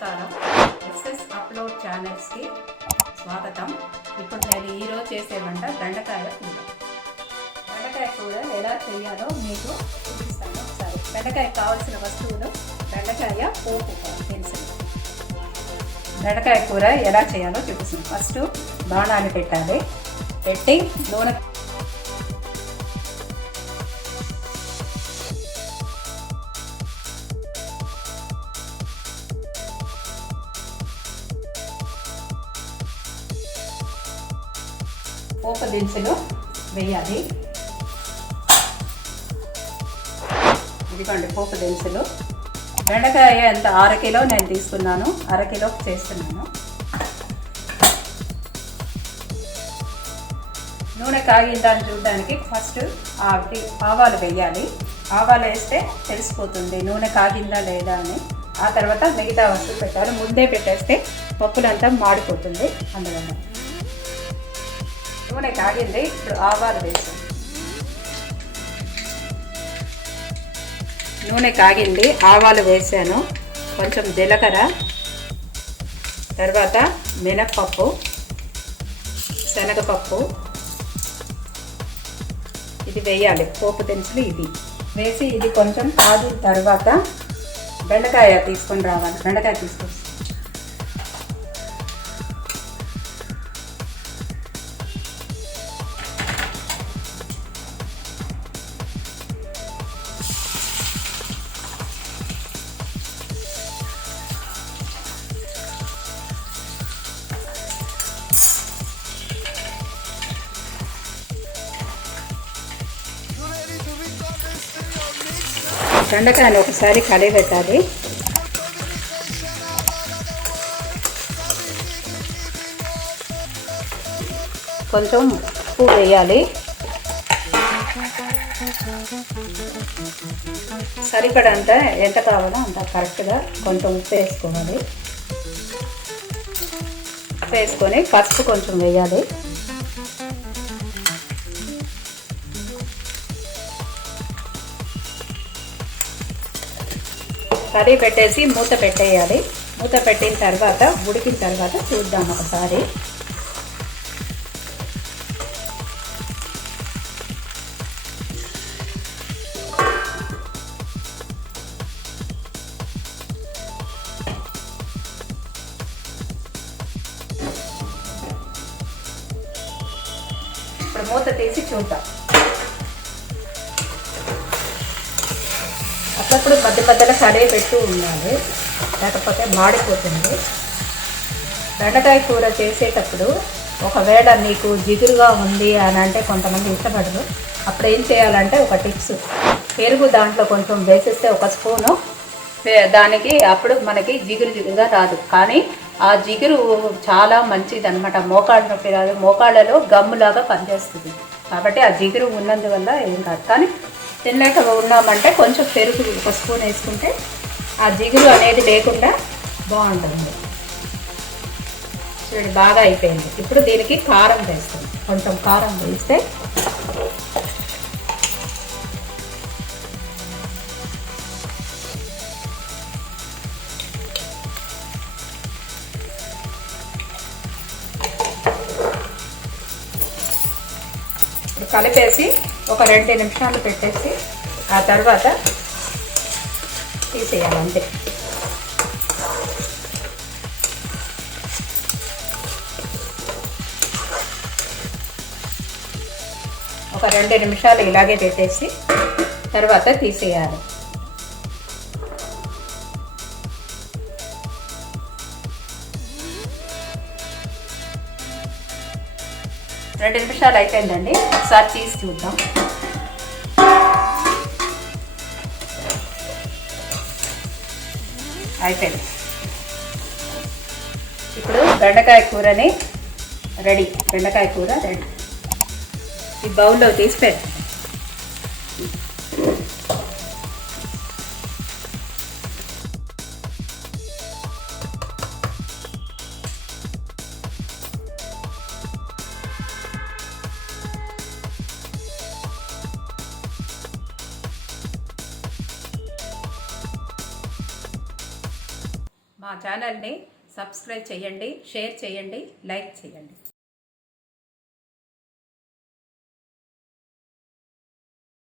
నమస్కారం. SS upload ఛానల్స్కి స్వాగతం. ఇప్పుడు నేను ఈరోజు చేసే వంట బెండకాయ కూర. బెండకాయ కూర ఎలా చేయాలో మీకు చూపిస్తాను ఒకసారి. బెండకాయ కావాల్సిన వస్తువులు: బెండకాయ పోపు తెలుసు. బెండకాయ కూర ఎలా చేయాలో చూపిస్తాను. ఫస్ట్ బాణాలు పెట్టాలి. పెట్టి నూనె పోపు దినుసులు వేయాలి. ఇదిగోండి పోపు దినుసులు. బెండకాయ ఎంత 1/2 కిలో నేను తీసుకున్నాను, 1/2 కిలోకి చేస్తున్నాను. నూనె కాగిందని చూడడానికి ఫస్ట్ ఆవాలు వేయాలి. ఆవాలు వేస్తే తెలిసిపోతుంది నూనె కాగిందా లేదా అని. ఆ తర్వాత మిగతా వస్తువులు పెట్టాలి. ముందే పెట్టేస్తే పప్పులంతా మాడిపోతుంది. అందువల్ల నూనె కాగింది. ఇప్పుడు ఆవాలు వేసాను. నూనె కాగింది, ఆవాలు వేసాను. కొంచెం జీలకర్ర, తర్వాత మినప్పప్పు, శనగపప్పు ఇది వేయాలి. పోపు దినుసులు ఇది వేసి ఇది కొంచెం కాగిన తర్వాత బెండకాయ తీసుకొని రావాలి. బెండకాయ తీసుకొచ్చి బెండకాయలు ఒకసారి కలిపి పెట్టాలి. కొంచెం ఉప్పు వేయాలి. సరిపడంత ఎంత కావాలో అంత కరెక్ట్గా కొంచెం ఉప్పు వేసుకోవాలి. ఉప్పు వేసుకొని పసుపు కొంచెం వేయాలి. కర్రీ పెట్టేసి మూత పెట్టేయాలి. మూత పెట్టిన తర్వాత ఉడికిన తర్వాత చూద్దాం ఒకసారి. ఇప్పుడు మూత తీసి చూద్దాం. అప్పుడప్పుడు మధ్య మధ్యలో కడిగి పెట్టు ఉండాలి, లేకపోతే మాడిపోతుంది. బెండకాయ కూర చేసేటప్పుడు ఒకవేళ నీకు జిగురుగా ఉంది అని అంటే కొంతమంది ఇష్టపడరు. అప్పుడు ఏం చేయాలంటే ఒక టిప్స్: పెరుగు దాంట్లో కొంచెం వేసేస్తే ఒక స్పూను దానికి, అప్పుడు మనకి జిగురుగా రాదు. కానీ ఆ జిగురు చాలా మంచిది అనమాట. మోకాళ్ళ నొప్పి రాదు, మోకాళ్ళలో గమ్ములాగా పనిచేస్తుంది. కాబట్టి ఆ జిగురు ఉన్నందువల్ల ఏం కాదు. కానీ తినలేక ఉన్నామంటే కొంచెం పెరుగు ఒక స్పూన్ వేసుకుంటే ఆ జిగురు అనేది లేకుండా బాగుంటుంది. చూడండి బాగా అయిపోయింది. ఇప్పుడు దీనికి కారం వేస్తాం. కొంచెం కారం వేస్తే కలిపేసి ఒక 2 నిమిషాలు పెట్టేసి ఆ తర్వాత తీసేయాలి. అంతే. ఒక 2 నిమిషాలు ఇలాగే పెట్టేసి తర్వాత తీసేయాలి. రెండు నిమిషాలు అయిపోయిందండి. ఒకసారి తీసి చూద్దాం. అయిపోయింది. ఇప్పుడు బెండకాయ కూరని రెడీ. బెండకాయ కూర రెడీ. ఈ బౌల్లో తీసి పెట్టు. మా ఛానల్ని సబ్స్క్రైబ్ చేయండి, షేర్ చేయండి, లైక్ చేయండి.